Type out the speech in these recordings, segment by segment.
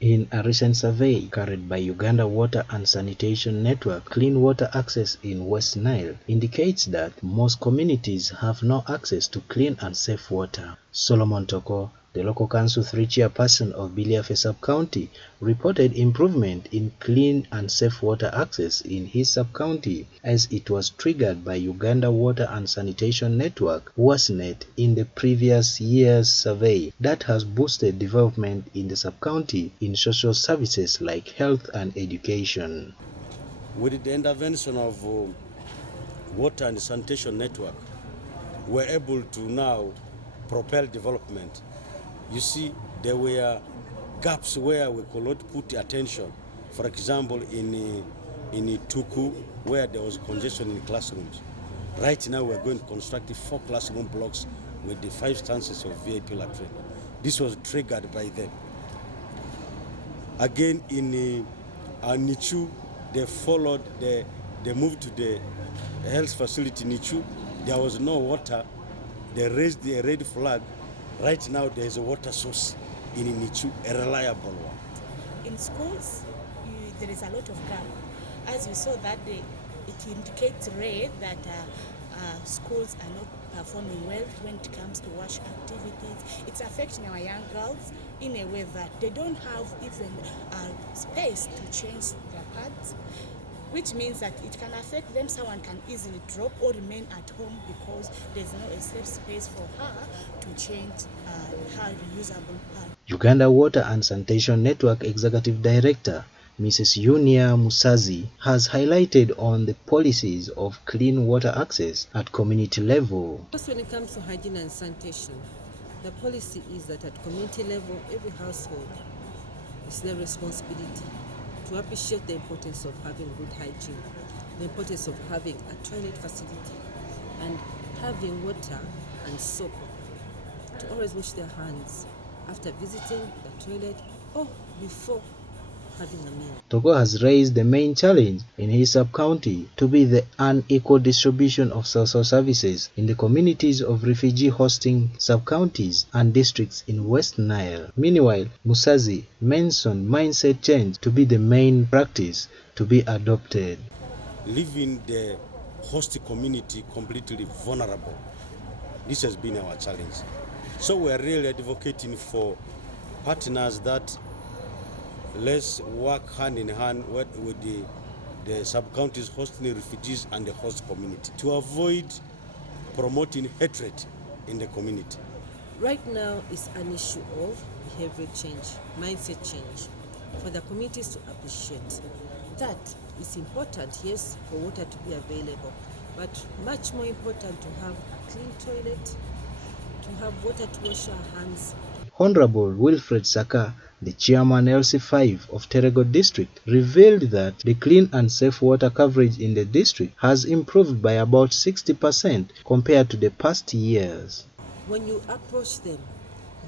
In a recent survey carried by Uganda Water and Sanitation Network, clean water access in West Nile indicates that most communities have no access to clean and safe water. Solomon Toko, the local council 3 chairperson of Biliafe sub-county, reported improvement in clean and safe water access in his sub-county as it was triggered by Uganda Water and Sanitation Network Uwasnet in the previous year's survey that has boosted development in the sub-county in social services like health and education. With the intervention of Water and Sanitation Network, we're able to now propel development. You see, there were gaps where we could not put attention. For example, in Tuku, where there was congestion in classrooms. Right now, we're going to construct 4 classroom blocks with the 5 stances of VIP latrine. This was triggered by them. Again, in Nichu, they moved to the health facility Nichu. There was no water. They raised the red flag. Right now, there is a water source in Nichu, a reliable one. In schools, there is a lot of gap. As you saw that day, it indicates red that schools are not performing well when it comes to wash activities. It's affecting our young girls in a way that they don't have even space to change their pads, which means that it can affect them. Someone can easily drop or remain at home because there's no a safe space for her to change her reusable pad. Uganda Water and Sanitation Network Executive Director Mrs. Yunia Musazi has highlighted on the policies of clean water access at community level. Just when it comes to hygiene and sanitation, the policy is that at community level, every household is their responsibility to appreciate the importance of having good hygiene, the importance of having a toilet facility, and having water and soap to always wash their hands after visiting the toilet or before having a meal. Togo has raised the main challenge in his sub-county to be the unequal distribution of social services in the communities of refugee-hosting sub-counties and districts in West Nile. Meanwhile, Musazi mentioned mindset change to be the main practice to be adopted. Leaving the host community completely vulnerable, this has been our challenge. So we are really advocating for partners that let's work hand in hand with the sub-counties hosting refugees and the host community to avoid promoting hatred in the community. Right now is an issue of behavioral change, mindset change, for the communities to appreciate that it's important, yes, for water to be available, but much more important to have a clean toilet, to have water to wash our hands. Honorable Wilfred Saka, the chairman LC5 of Terego district, revealed that the clean and safe water coverage in the district has improved by about 60% compared to the past years. When you approach them,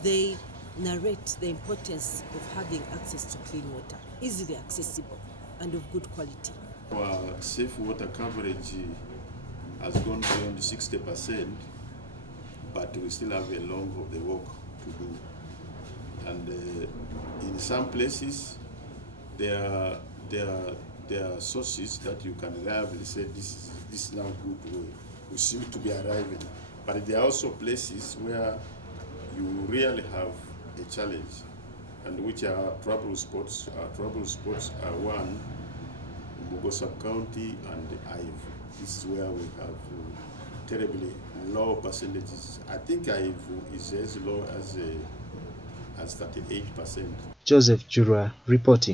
they narrate the importance of having access to clean water, easily accessible and of good quality. Our safe water coverage has gone beyond 60%, but we still have a long of the work to do. And in some places, there are sources that you can reliably say this is now good. We seem to be arriving, but there are also places where you really have a challenge, and which are trouble spots. Trouble spots are one, Mugo sub-county and Ive. This is where we have terribly low percentages. I think Ive is as low as 38%. Joseph Jura reporting.